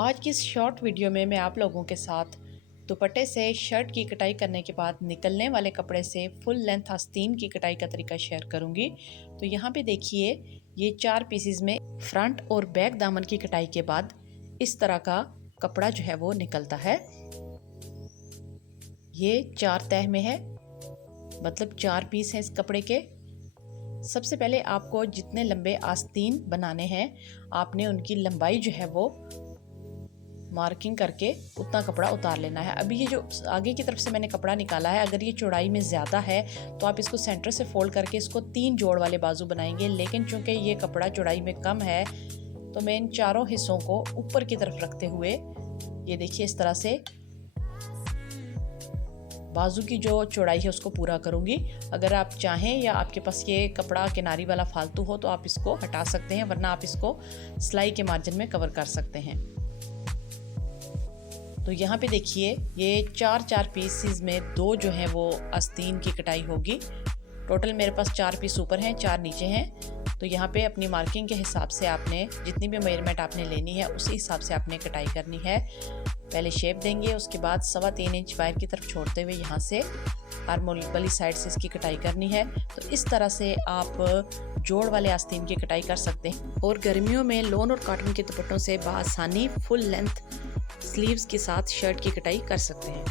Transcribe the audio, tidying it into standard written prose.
आज की इस शॉर्ट वीडियो में मैं आप लोगों के साथ दुपट्टे से शर्ट की कटाई करने के बाद निकलने वाले कपड़े से फुल लेंथ आस्तीन की कटाई का तरीका शेयर करूंगी। तो यहाँ पे देखिए, ये 4 पीसीज में फ्रंट और बैक दामन की कटाई के बाद इस तरह का कपड़ा जो है वो निकलता है। ये 4 तह में है, मतलब 4 पीस हैं इस कपड़े के। सबसे पहले आपको जितने लंबे आस्तीन बनाने हैं, आपने उनकी लंबाई जो है वो मार्किंग करके उतना कपड़ा उतार लेना है। अभी ये जो आगे की तरफ से मैंने कपड़ा निकाला है, अगर ये चौड़ाई में ज़्यादा है तो आप इसको सेंटर से फोल्ड करके इसको 3 जोड़ वाले बाजू बनाएंगे। लेकिन चूंकि ये कपड़ा चौड़ाई में कम है तो मैं इन चारों हिस्सों को ऊपर की तरफ रखते हुए, ये देखिए, इस तरह से बाजू की जो चौड़ाई है उसको पूरा करूंगी। अगर आप चाहें या आपके पास ये कपड़ा किनारी वाला फालतू हो तो आप इसको हटा सकते हैं, वरना आप इसको सिलाई के मार्जिन में कवर कर सकते हैं। तो यहाँ पे देखिए, ये 4 पीसेस में 2 जो हैं वो आस्तीन की कटाई होगी। टोटल मेरे पास 4 पीस ऊपर हैं, 4 नीचे हैं। तो यहाँ पे अपनी मार्किंग के हिसाब से आपने जितनी भी मेजरमेंट आपने लेनी है उसी हिसाब से आपने कटाई करनी है। पहले शेप देंगे, उसके बाद 1.25 इंच बाहर की तरफ छोड़ते हुए यहाँ से आर्मोल वाली साइड से इसकी कटाई करनी है। तो इस तरह से आप जोड़ वाले आस्तीन की कटाई कर सकते हैं और गर्मियों में लॉन और कॉटन के दुपट्टों से बआसानी फुल लेंथ स्लीव्स के साथ शर्ट की कटाई कर सकते हैं।